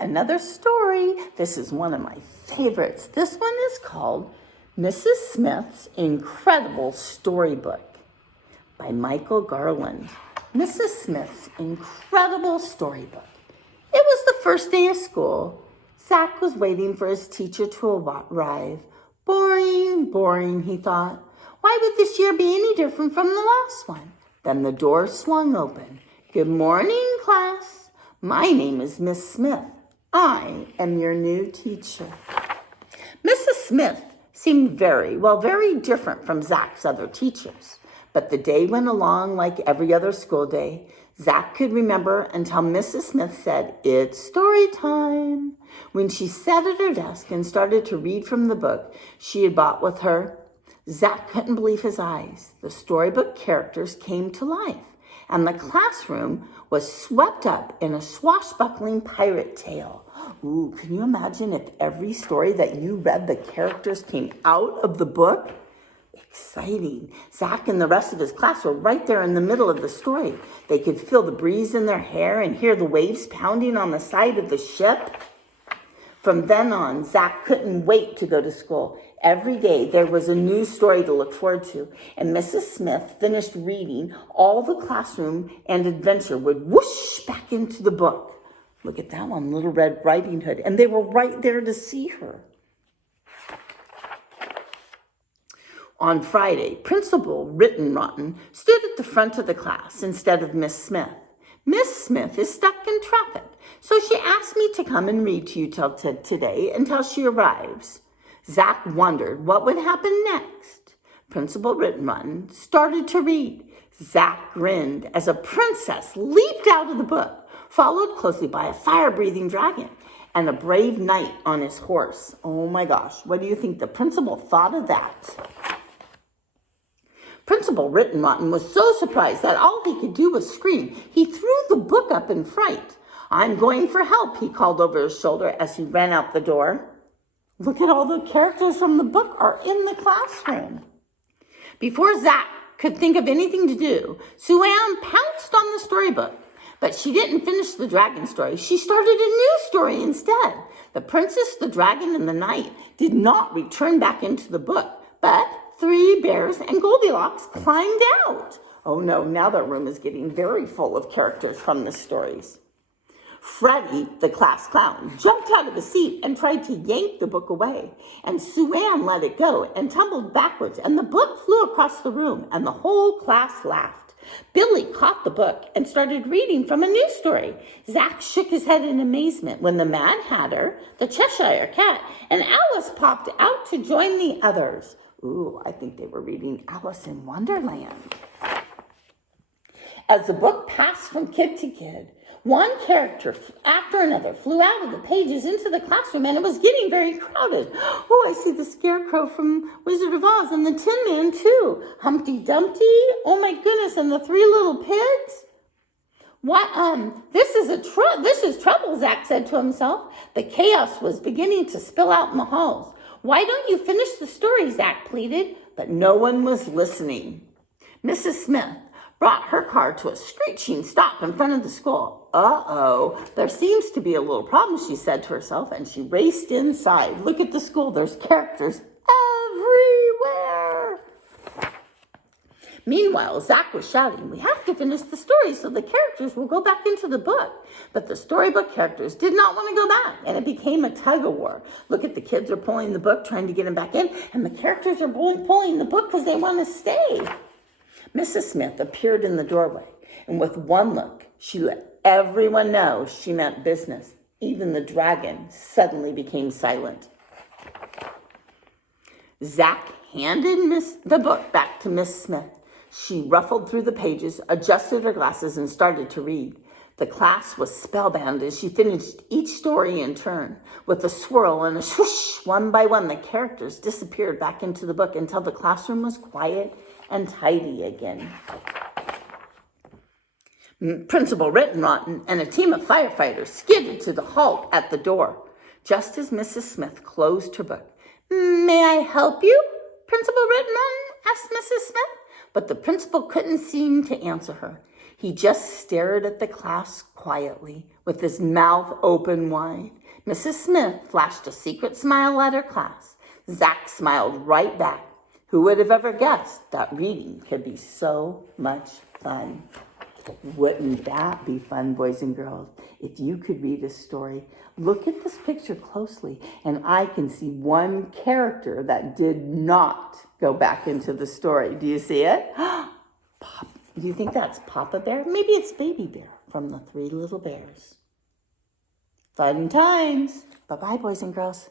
another story. This is one of my favorites. This one is called Mrs. Smith's Incredible Storybook by Michael Garland. Mrs. Smith's Incredible Storybook. It was the first day of school. Zach was waiting for his teacher to arrive. Boring, boring, he thought. Why would this year be any different from the last one? Then the door swung open. Good morning, class. My name is Miss Smith. I am your new teacher. Mrs. Smith seemed very different from Zach's other teachers. But the day went along like every other school day. Zach could remember until Mrs. Smith said, "It's story time." When she sat at her desk and started to read from the book she had brought with her, Zach couldn't believe his eyes. The storybook characters came to life, and the classroom was swept up in a swashbuckling pirate tale. Ooh, can you imagine if every story that you read, the characters came out of the book? Exciting. Zach and the rest of his class were right there in the middle of the story. They could feel the breeze in their hair and hear the waves pounding on the side of the ship. From then on, Zach couldn't wait to go to school. Every day there was a new story to look forward to, and Mrs. Smith finished reading, all the classroom and adventure would whoosh back into the book. Look at that one, Little Red Riding Hood, and they were right there to see her. On Friday, Principal Rittenrotten stood at the front of the class instead of Miss Smith. Miss Smith is stuck in traffic, so she asked me to come and read to you today until she arrives. Zach wondered what would happen next. Principal Rittenrotten started to read. Zach grinned as a princess leaped out of the book, followed closely by a fire-breathing dragon and a brave knight on his horse. Oh my gosh, what do you think the principal thought of that? Principal Rittenrotten was so surprised that all he could do was scream. He threw the book up in fright. "I'm going for help," he called over his shoulder as he ran out the door. Look at all the characters from the book are in the classroom. Before Zach could think of anything to do, Sue Ann pounced on the storybook. But she didn't finish the dragon story. She started a new story instead. The princess, the dragon, and the knight did not return back into the book, but 3 bears and Goldilocks climbed out. Oh no, now the room is getting very full of characters from the stories. Freddie, the class clown, jumped out of his seat and tried to yank the book away. And Sue Ann let it go and tumbled backwards, and the book flew across the room, and the whole class laughed. Billy caught the book and started reading from a new story. Zach shook his head in amazement when the Mad Hatter, the Cheshire Cat, and Alice popped out to join the others. Ooh, I think they were reading Alice in Wonderland. As the book passed from kid to kid, one character after another flew out of the pages into the classroom, and it was getting very crowded. Oh, I see the Scarecrow from Wizard of Oz and the Tin Man too. Humpty Dumpty, oh my goodness, and the 3 little pigs. What? This is trouble, Zach said to himself. The chaos was beginning to spill out in the halls. "Why don't you finish the story?" Zach pleaded, but no one was listening. Mrs. Smith brought her car to a screeching stop in front of the school. Uh-oh, there seems to be a little problem, she said to herself, and she raced inside. Look at the school, there's characters everywhere. Meanwhile, Zach was shouting, "We have to finish the story so the characters will go back into the book." But the storybook characters did not want to go back, and it became a tug-of-war. Look at the kids are pulling the book, trying to get them back in, and the characters are pulling the book because they want to stay. Mrs. Smith appeared in the doorway, and with one look, she let everyone know she meant business. Even the dragon suddenly became silent. Zach handed the book back to Miss Smith. She ruffled through the pages, adjusted her glasses, and started to read. The class was spellbound as she finished each story in turn. With a swirl and a swoosh, one by one, the characters disappeared back into the book until the classroom was quiet and tidy again. Principal Rittenrotten and a team of firefighters skidded to the halt at the door, just as Mrs. Smith closed her book. "May I help you, Principal Rittenrotten?" asked Mrs. Smith, but the principal couldn't seem to answer her. He just stared at the class quietly, with his mouth open wide. Mrs. Smith flashed a secret smile at her class. Zach smiled right back. Who would have ever guessed that reading could be so much fun? Wouldn't that be fun, boys and girls? If you could read a story, look at this picture closely, and I can see one character that did not go back into the story. Do you see it? Do you think that's Papa Bear? Maybe it's Baby Bear from the Three Little Bears. Fun times. Bye-bye, boys and girls.